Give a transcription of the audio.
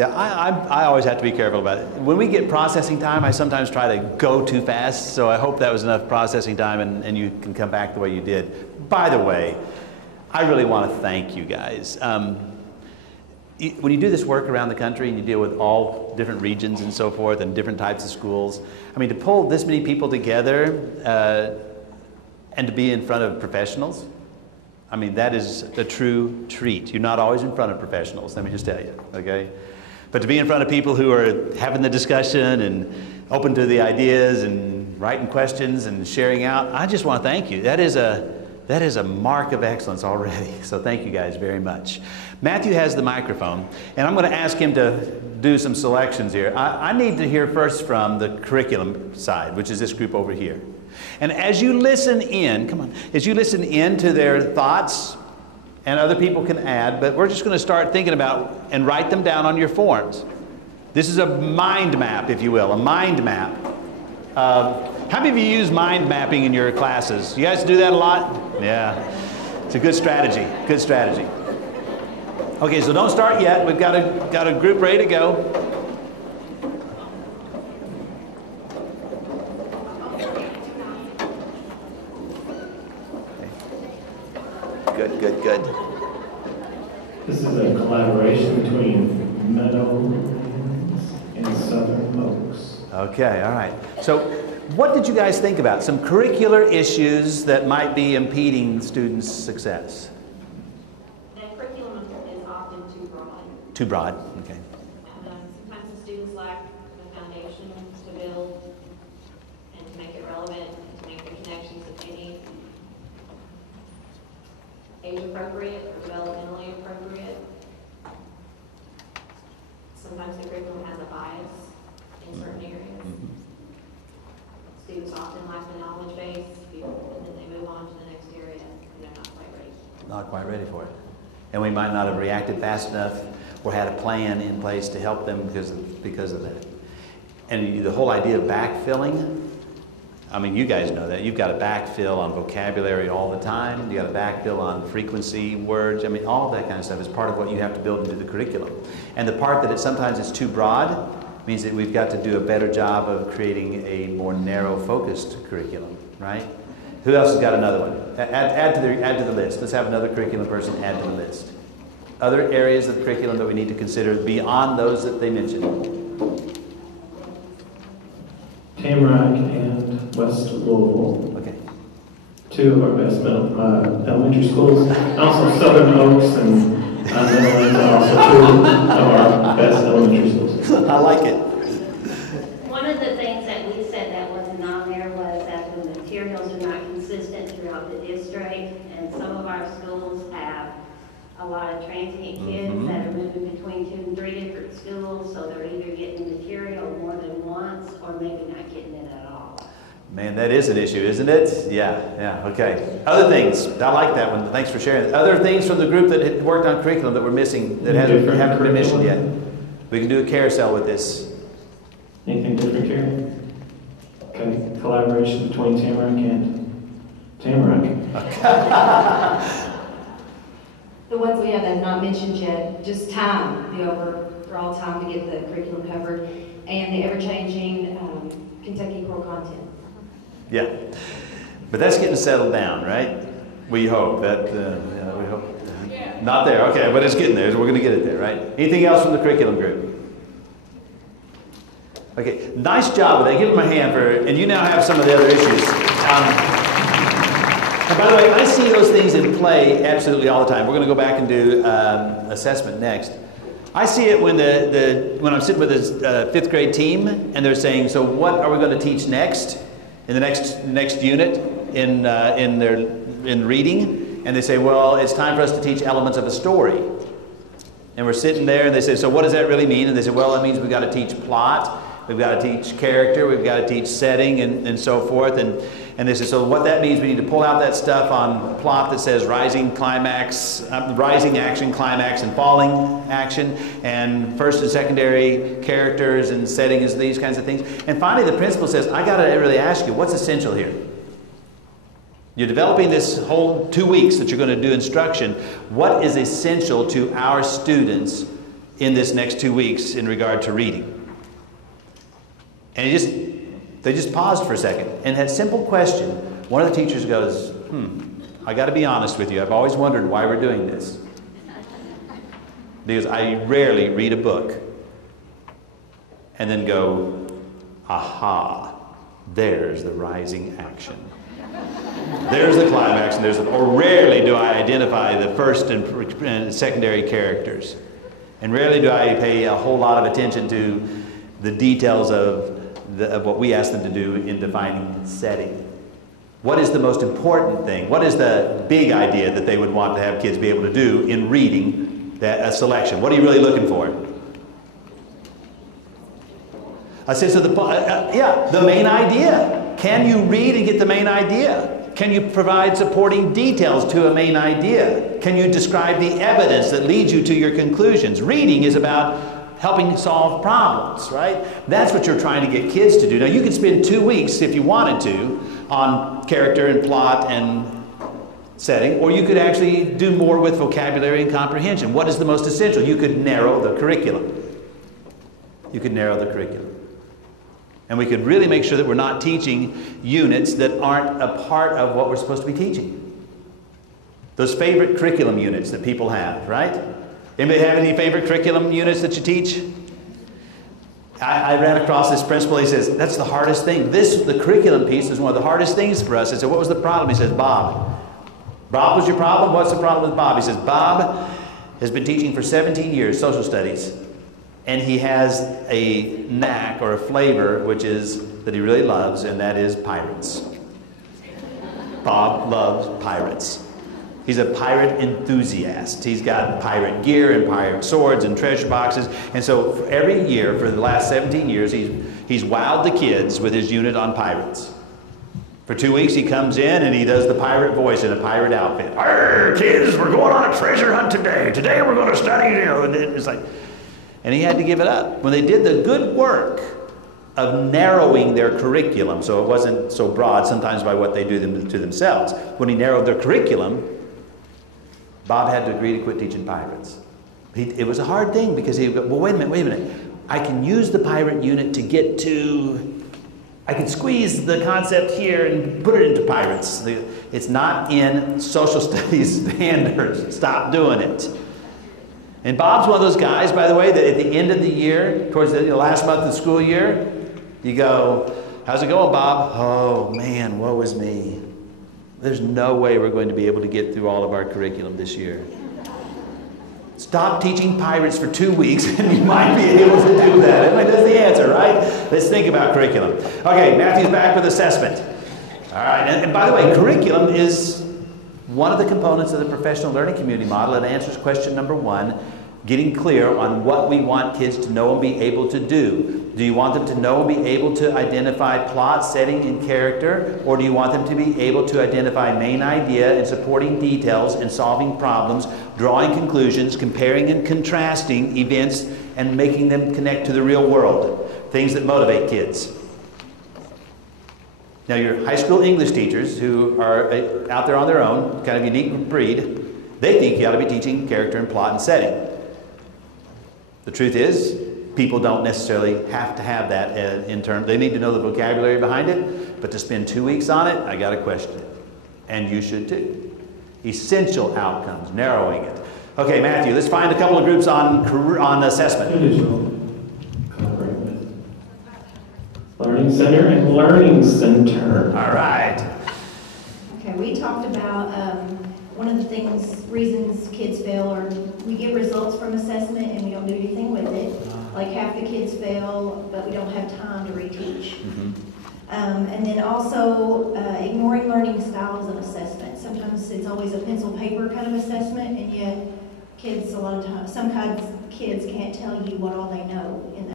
Yeah, I always have to be careful about it. When we get processing time, I sometimes try to go too fast, so I hope that was enough processing time and you can come back the way you did. By the way, I really want to thank you guys. When you do this work around the country and you deal with all different regions and so forth and different types of schools, I mean, to pull this many people together and to be in front of professionals, I mean, that is a true treat. You're not always in front of professionals, let me just tell you, okay? But to be in front of people who are having the discussion and open to the ideas and writing questions and sharing out, I just want to thank you. That is a mark of excellence already. So thank you guys very much. Matthew has the microphone, and I'm going to ask him to do some selections here. I need to hear first from the curriculum side, which is this group over here. And as you listen in, come on, as you listen in to their thoughts, and other people can add, but we're just going to start thinking about and write them down on your forms. This is a mind map, if you will, a mind map. How many of you use mind mapping in your classes? You guys do that a lot? Yeah. It's a good strategy. Good strategy. Okay, so don't start yet. We've got a group ready to go. Good. This is a collaboration between Meadowlands and Southern Oaks. Okay, all right. So what did you guys think about? Some curricular issues that might be impeding students' success? The curriculum is often too broad. Too broad, okay. Sometimes the students lack the foundation to build and to make it relevant and to make the connections that they need. Age appropriate or developmentally appropriate. Sometimes the curriculum has a bias in certain areas. Students often lack the knowledge base, and then they move on to the next area, and they're not quite ready. Not quite ready for it. And we might not have reacted fast enough or had a plan in place to help them because of that. And the whole idea of backfilling, I mean, you guys know that. You've got to backfill on vocabulary all the time. You've got to backfill on frequency, words. I mean, all that kind of stuff is part of what you have to build into the curriculum. And the part that sometimes it's too broad means that we've got to do a better job of creating a more narrow-focused curriculum, right? Who else has got another one? Add to the list. Let's have another curriculum person add to the list. Other areas of the curriculum that we need to consider beyond those that they mentioned. Tamarack and West Louisville. Okay. Two of our best elementary schools. Also Southern Oaks and Meadowlands are also two of our best elementary schools. I like it. One of the things that we said that wasn't on there was that the materials are not consistent throughout the district, and some of our schools have a lot of transient kids that are moving between 2 and 3 different schools, so they're either getting material more than once or maybe not getting it at all. Man, that is an issue, isn't it? Yeah, okay. Other things, I like that one. Thanks for sharing. Other things from the group that had worked on curriculum that we're missing, that haven't been mentioned yet. We can do a carousel with this. Anything different, Karen? Okay, collaboration between Tamarack and Tamarack. The ones we have not mentioned yet, just time, the overall time to get the curriculum covered, and the ever-changing Kentucky core content. Yeah, but that's getting settled down, right? We hope that, we hope. Not there, okay, but it's getting there. We're going to get it there, right? Anything else from the curriculum group? Okay, nice job with that. Give them a hand for, and you now have some of the other issues. And by the way, I see those things in play absolutely all the time. We're going to go back and do assessment next. I see it when when I'm sitting with this 5th grade team, and they're saying, "So what are we going to teach next in the next unit in reading?" And they say, "Well, it's time for us to teach elements of a story." And we're sitting there, and they say, "So what does that really mean?" And they say, "Well, that means we've got to teach plot, we've got to teach character, we've got to teach setting, and so forth." And they say, "So what that means, we need to pull out that stuff on plot that says rising action, climax, and falling action, and first and secondary characters and settings, these kinds of things." And finally, the principal says, "I got to really ask you, what's essential here? You're developing this whole 2 weeks that you're going to do instruction. What is essential to our students in this next 2 weeks in regard to reading. And they just paused for a second and had a simple question. One of the teachers goes, I got to be honest with you. I've always wondered why we're doing this. Because I rarely read a book and then go, aha, there's the rising action. There's the climax, and or rarely do I identify the first and secondary characters. And rarely do I pay a whole lot of attention to the details of what we ask them to do in defining setting. What is the most important thing? What is the big idea that they would want to have kids be able to do in reading a selection? What are you really looking for? A sense of the main idea. Can you read and get the main idea? Can you provide supporting details to a main idea? Can you describe the evidence that leads you to your conclusions? Reading is about helping solve problems, right? That's what you're trying to get kids to do. Now, you could spend 2 weeks, if you wanted to, on character and plot and setting, or you could actually do more with vocabulary and comprehension. What is the most essential? You could narrow the curriculum. You could narrow the curriculum. And we could really make sure that we're not teaching units that aren't a part of what we're supposed to be teaching. Those favorite curriculum units that people have, right? Anybody have any favorite curriculum units that you teach? I ran across this principal. He says, that's the hardest thing. The curriculum piece is one of the hardest things for us. I said, what was the problem? He says, Bob. Bob was your problem? What's the problem with Bob? He says, Bob has been teaching for 17 years, social studies. And he has a knack or a flavor that he really loves, and that is pirates. Bob loves pirates. He's a pirate enthusiast. He's got pirate gear and pirate swords and treasure boxes. And so every year for the last 17 years, he's wowed the kids with his unit on pirates. For 2 weeks, he comes in and he does the pirate voice in a pirate outfit. Arr, kids, we're going on a treasure hunt today. Today we're going to study, and it's like... And he had to give it up. When they did the good work of narrowing their curriculum, so it wasn't so broad sometimes by what they do to themselves, when he narrowed their curriculum, Bob had to agree to quit teaching pirates. It was a hard thing because he would go, well, wait a minute. I can use the pirate unit to get to, I can squeeze the concept here and put it into pirates. It's not in social studies standards. Stop doing it. And Bob's one of those guys, by the way, that at the end of the year, towards the last month of the school year, you go, how's it going, Bob? Oh, man, woe is me. There's no way we're going to be able to get through all of our curriculum this year. Stop teaching pirates for 2 weeks and you might be able to do that. I mean, that's the answer, right? Let's think about curriculum. Okay, Matthew's back with assessment. All right, and by the way, curriculum is one of the components of the professional learning community model. It answers question number 1, getting clear on what we want kids to know and be able to do. Do you want them to know and be able to identify plot, setting, and character? Or do you want them to be able to identify main idea and supporting details and solving problems, drawing conclusions, comparing and contrasting events, and making them connect to the real world? Things that motivate kids. Now, your high school English teachers who are out there on their own, kind of unique breed, they think you ought to be teaching character and plot and setting. The truth is, people don't necessarily have to have that in terms. They need to know the vocabulary behind it, but to spend 2 weeks on it, I got to question it. And you should too. Essential outcomes, narrowing it. Okay, Matthew, let's find a couple of groups on assessment. Learning Center and Learning Center. All right. Okay, we talked about one of the reasons kids fail are we get results from assessment and we don't do anything with it. Like half the kids fail, but we don't have time to reteach. Mm-hmm. And then also ignoring learning styles of assessment. Sometimes it's always a pencil paper kind of assessment, and yet kids a lot of times, some kids can't tell you what all they know in